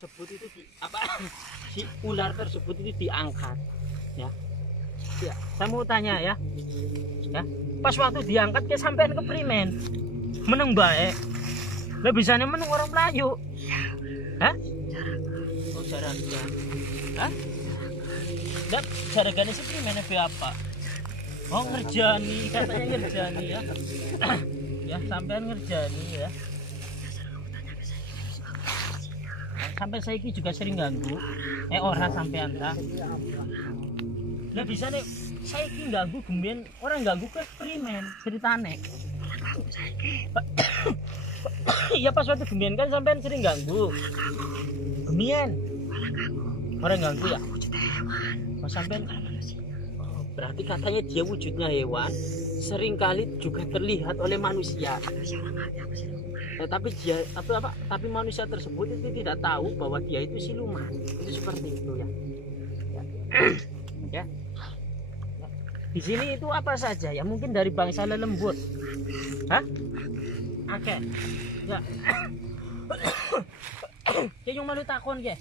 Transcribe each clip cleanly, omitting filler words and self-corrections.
Tersebut itu si ular tersebut itu diangkat ya. Saya mau tanya ya pas waktu diangkat ke sampean ke primen meneng bae lah bisanya meneng orang Melayu oh jaragan lah jaragannya si primen apa oh ngerjani katanya ngerjani ya ya sampean ngerjani ya sampai saya juga sering ganggu orang sampean ta lah bisa nih saya ganggu gemben orang ganggu ke primen ceritane iya pas waktu gemben kan sampean sering ganggu gemien orang ganggu ya mas sampean berarti katanya dia wujudnya hewan seringkali juga terlihat oleh manusia tapi dia tapi manusia tersebut itu tidak tahu bahwa dia itu siluman itu seperti itu ya ya di sini itu apa saja ya mungkin dari bangsa lelembut oke ya yang malu takon ya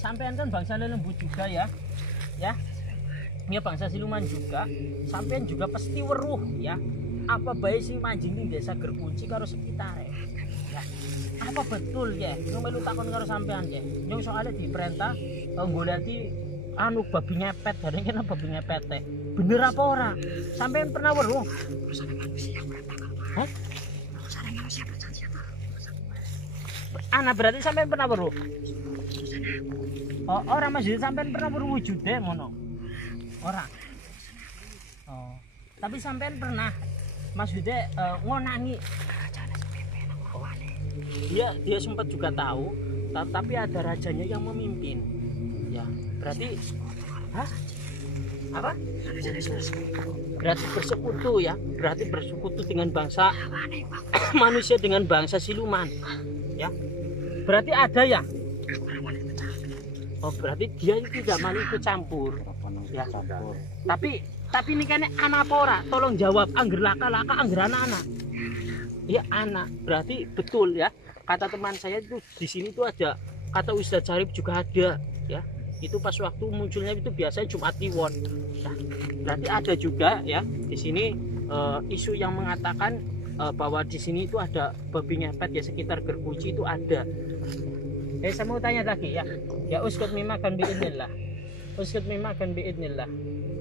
sampean kan bangsa lelembut juga ya bangsa siluman juga sampean juga pasti weruh ya apa baik sih mancing di desa Gerkunci karo sekitar ya apa betul ya yang melu takon karo sampean ya yang soalnya diperintah golati anu babi ngepet dari kena babi ngepet teh bener apa ora sampean pernah weruh anak berarti sampean pernah weruh oh orang masjid sampean pernah weruh wujudnya ngono orang oh tapi sampean pernah maksudnya ngonangi dia sempat juga tahu tapi ada rajanya yang memimpin ya berarti apa berarti bersekutu ya berarti bersekutu dengan bangsa manusia dengan bangsa siluman ya berarti ada ya oh berarti dia itu tidak mau ikut campur ya tapi ini kan anak pora tolong jawab angger laka angger anak iya anak berarti betul ya kata teman saya itu di sini tuh ada kata Ustadz Syarif juga ada ya itu pas waktu munculnya itu biasanya Jumat Kliwon nah, berarti ada juga ya di sini isu yang mengatakan bahwa di sini itu ada babi ngepet ya sekitar Gerkunci itu ada saya mau tanya lagi ya Ustadz mimakan biidnillah Ustadz mimakan biidnillah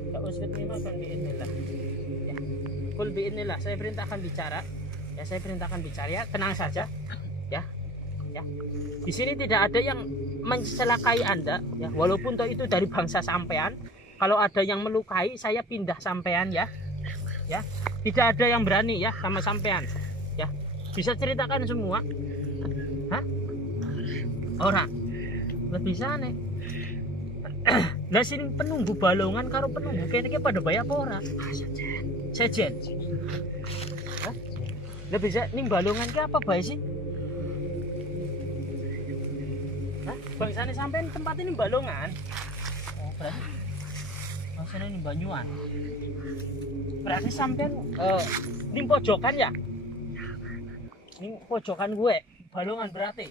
ya Ustadz mimakan biidnillah ya kul biidnillah saya perintahkan bicara ya tenang saja ya di sini tidak ada yang mencelakai Anda ya walaupun toh itu dari bangsa sampean kalau ada yang melukai saya pindah sampean ya tidak ada yang berani ya sama sampean ya bisa ceritakan semua orang lebih sana lah sini penunggu balongan karo penunggu kayaknya pada bayar apa ora sejen lah bisa nih balongan ke apa baik sih bangsane sampean tempat ini balongan oh berarti bangsane ini Banyuan berarti sampean ini pojokan ya ini pojokan gue balongan berarti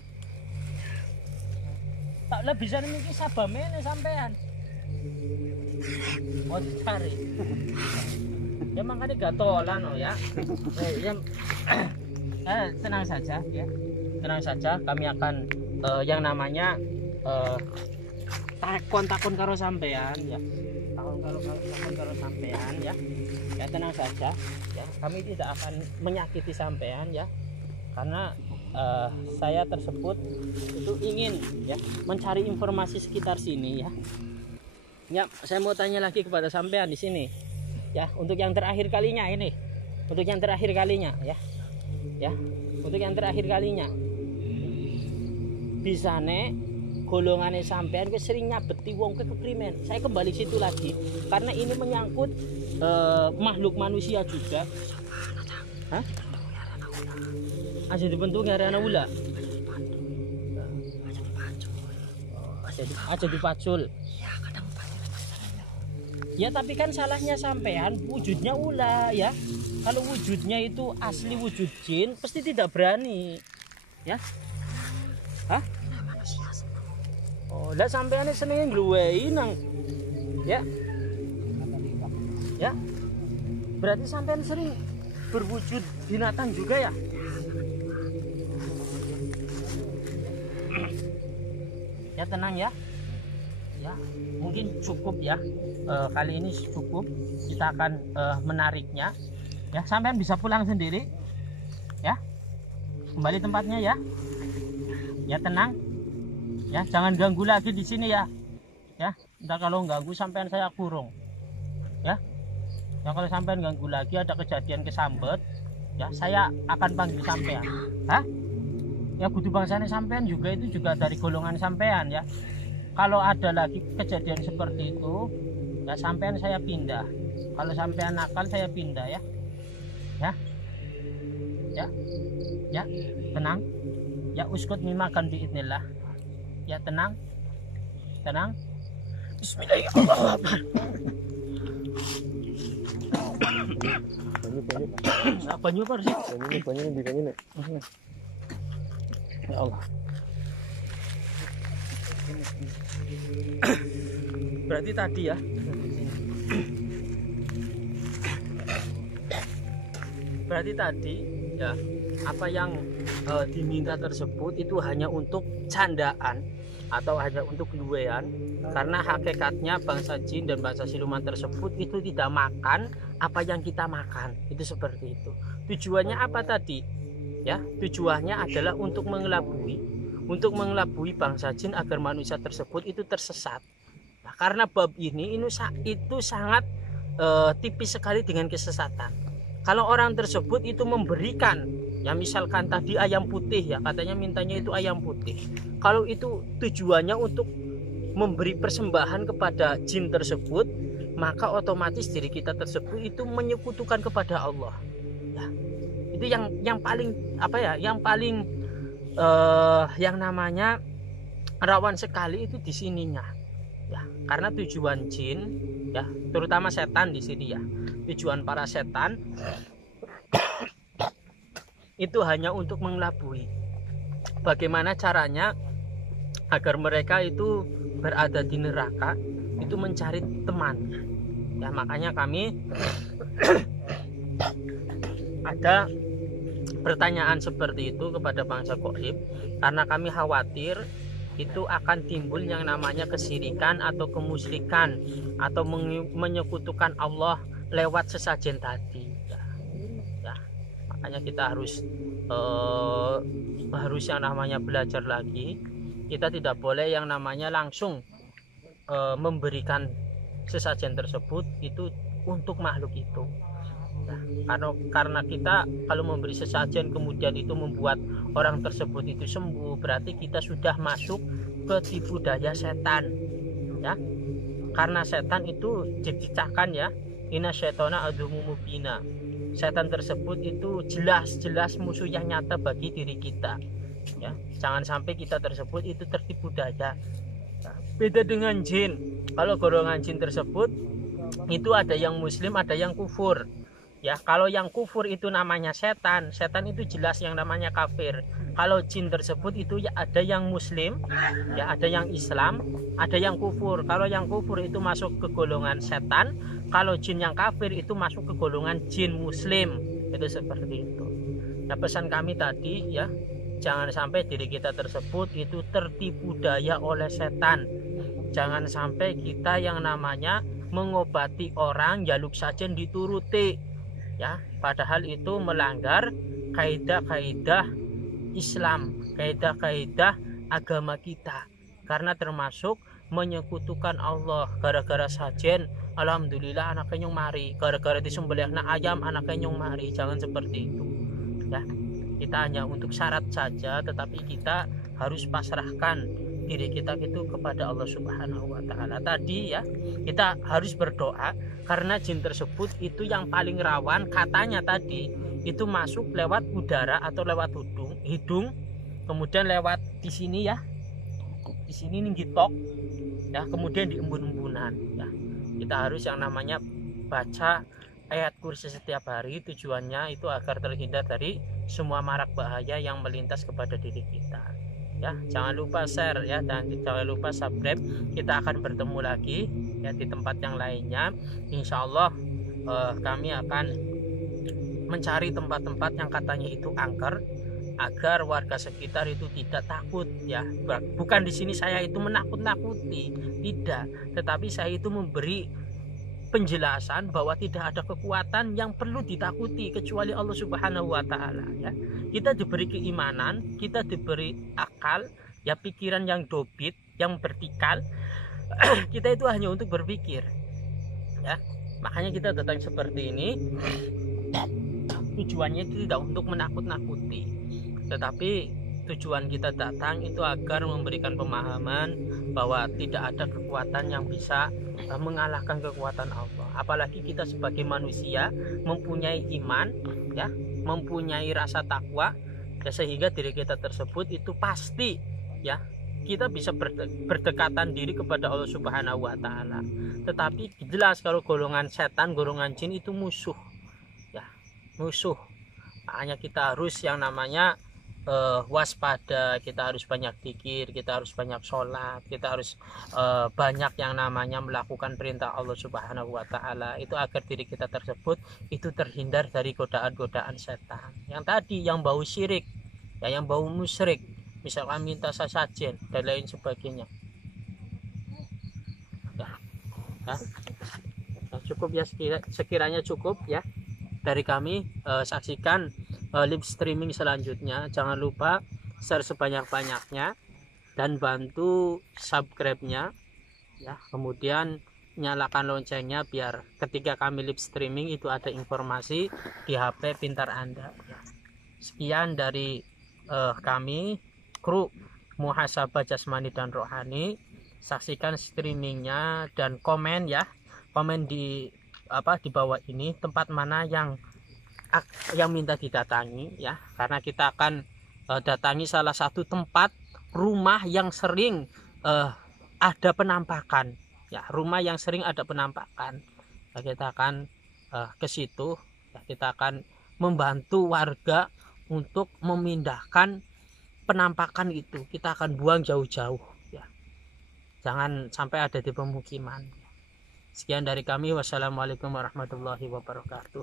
tak lah bisa nih sabamene sampean mau dicari ya makanya gatolan oh ya tenang saja ya tenang saja kami akan yang namanya takon karo sampean ya takon karo sampean ya tenang saja ya kami tidak akan menyakiti sampean ya karena saya tersebut itu ingin ya mencari informasi sekitar sini ya saya mau tanya lagi kepada sampean di sini ya untuk yang terakhir kalinya ini untuk yang terakhir kalinya ya untuk yang terakhir kalinya bisa golongannya sampean ke sering nyabeti wong ke keprimen saya kembali situ lagi karena ini menyangkut makhluk manusia juga aja dibentuk area anak ula aja dipacul ya tapi kan salahnya sampean wujudnya ula ya kalau wujudnya itu asli wujud jin pasti tidak berani ya Lah sampean senenge ngluwehi nang ya. Ya. Berarti sampean sering berwujud binatang juga ya? Ya tenang ya. Ya, mungkin cukup ya. Kali ini cukup. Kita akan menariknya. Ya, sampean bisa pulang sendiri. Ya. Kembali tempatnya ya. Ya tenang. Ya, jangan ganggu lagi di sini ya. Ya, entar kalau ganggu sampean saya kurung. Ya. Ya kalau sampean ganggu lagi ada kejadian kesambet, ya saya akan panggil sampean. Hah? Ya kudu bangsane sampean juga itu juga dari golongan sampean ya. Kalau ada lagi kejadian seperti itu, ya sampean saya pindah. Kalau sampean nakal saya pindah ya. Ya. Ya. Ya, tenang. Ya uskut mimakan biidznillah. Ya tenang. Tenang. Bismillahirrahmanirrahim. Banyu apa sih? Banyu di banyu nih. Ya Allah. Berarti tadi ya. Berarti tadi ya apa yang diminta tersebut itu hanya untuk candaan atau hanya untuk luwean, karena hakikatnya bangsa jin dan bangsa siluman tersebut itu tidak makan apa yang kita makan. Itu seperti itu. Tujuannya apa tadi? Ya, tujuannya adalah untuk mengelabui bangsa jin agar manusia tersebut itu tersesat. Nah, karena bab ini itu sangat tipis sekali dengan kesesatan. Kalau orang tersebut itu memberikan, ya misalkan tadi ayam putih ya, katanya mintanya itu ayam putih. Kalau itu tujuannya untuk memberi persembahan kepada jin tersebut, maka otomatis diri kita tersebut itu menyekutukan kepada Allah. Ya, itu yang paling apa ya, yang paling yang namanya rawan sekali itu di sininya. Ya, karena tujuan jin, ya terutama setan di sini ya, tujuan para setan itu hanya untuk mengelabui. Bagaimana caranya agar mereka itu berada di neraka, itu mencari teman. Ya makanya kami ada pertanyaan seperti itu kepada bangsa Goib, karena kami khawatir itu akan timbul yang namanya kesyirikan atau kemusyrikan atau menyekutukan Allah lewat sesajen tadi. Ya, makanya kita harus yang namanya belajar lagi. Kita tidak boleh yang namanya langsung memberikan sesajen tersebut itu untuk makhluk itu. Nah, karena kita kalau memberi sesajen kemudian itu membuat orang tersebut itu sembuh, berarti kita sudah masuk ke tipu daya setan. Ya, karena setan itu diciptakan ya, inna syaitana aduwwum mubina. Setan tersebut itu jelas musuh yang nyata bagi diri kita. Ya, jangan sampai kita tersebut itu tertipu daya. Nah, beda dengan jin. Kalau golongan jin tersebut itu ada yang muslim, ada yang kufur. Ya, kalau yang kufur itu namanya setan. Setan itu jelas yang namanya kafir. Kalau jin tersebut itu ya ada yang muslim, ya ada yang Islam, ada yang kufur. Kalau yang kufur itu masuk ke golongan setan. Kalau jin yang kafir itu masuk ke golongan jin muslim. Itu seperti itu. Nah, pesan kami tadi ya, jangan sampai diri kita tersebut itu tertipu daya oleh setan. Jangan sampai kita yang namanya mengobati orang jaluk sajen dituruti. Ya, padahal itu melanggar kaidah-kaidah Islam, kaidah-kaidah agama kita, karena termasuk menyekutukan Allah. Gara-gara sajen alhamdulillah anaknya nyong mari, gara-gara disembelihna ayam anaknya nyong mari. Jangan seperti itu ya. Kita hanya untuk syarat saja, tetapi kita harus pasrahkan diri kita itu kepada Allah Subhanahu wa taala. Tadi ya, kita harus berdoa karena jin tersebut itu yang paling rawan, katanya tadi itu masuk lewat udara atau lewat hidung, kemudian lewat di sini ya. Di sini nih gitok ya, kemudian di embun-embunan ya. Kita harus yang namanya baca ayat kursi setiap hari, tujuannya itu agar terhindar dari semua marak bahaya yang melintas kepada diri kita. ya, jangan lupa share ya, dan jangan lupa subscribe. Kita akan bertemu lagi ya di tempat yang lainnya. Insya Allah kami akan mencari tempat-tempat yang katanya itu angker, agar warga sekitar itu tidak takut ya. Bukan di sini saya itu menakut-nakuti, tidak, tetapi saya itu memberi penjelasan bahwa tidak ada kekuatan yang perlu ditakuti kecuali Allah Subhanahu wa taala ya. Kita diberi keimanan, kita diberi akal ya, pikiran yang dobit, yang vertikal. Kita itu hanya untuk berpikir ya. Makanya kita datang seperti ini. Tujuannya itu tidak untuk menakut-nakuti, tetapi tujuan kita datang itu agar memberikan pemahaman bahwa tidak ada kekuatan yang bisa mengalahkan kekuatan Allah. Apalagi kita sebagai manusia mempunyai iman ya, mempunyai rasa takwa ya, sehingga diri kita tersebut itu pasti ya, kita bisa berdekatan diri kepada Allah Subhanahu wa taala. Tetapi jelas kalau golongan setan, golongan jin itu musuh ya, musuh. Makanya kita harus yang namanya waspada, kita harus banyak zikir, kita harus banyak sholat, kita harus banyak yang namanya melakukan perintah Allah Subhanahu wa taala, itu agar diri kita tersebut itu terhindar dari godaan-godaan setan. Yang tadi yang bau syirik ya, yang bau musyrik, misalkan minta sesajen dan lain sebagainya ya. Nah, cukup ya, sekiranya cukup ya dari kami. Saksikan live streaming selanjutnya, jangan lupa share sebanyak-banyaknya dan bantu subscribe-nya ya, kemudian nyalakan loncengnya biar ketika kami live streaming itu ada informasi di HP pintar Anda ya. Sekian dari kami, kru Muhasabah Jasmani dan Rohani. Saksikan streamingnya dan komen ya, komen di di bawah ini tempat mana yang minta didatangi ya, karena kita akan datangi salah satu tempat rumah yang sering ada penampakan ya, rumah yang sering ada penampakan ya, kita akan ke situ ya, kita akan membantu warga untuk memindahkan penampakan itu, kita akan buang jauh-jauh ya, jangan sampai ada di pemukiman. Sekian dari kami, wassalamualaikum warahmatullahi wabarakatuh.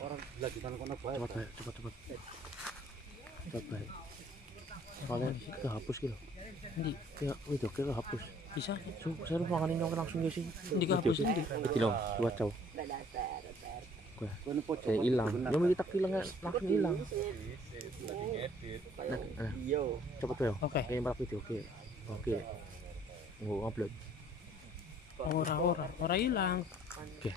Orang lagi kan kono bae. Cepet. Baik. Soalnya kehapus gitu. Ndi? Ya, itu kehapus. Bisa? Saya makan ini langsung ya sih. Ndi kehapus ndi? Itu loh, buat jauh. Saya hilang. Yang kita hilang langsung hilang. Iya. Cepet tuh ya. Oke. Kayak malah video oke. Ngupload. Ora hilang. Oke.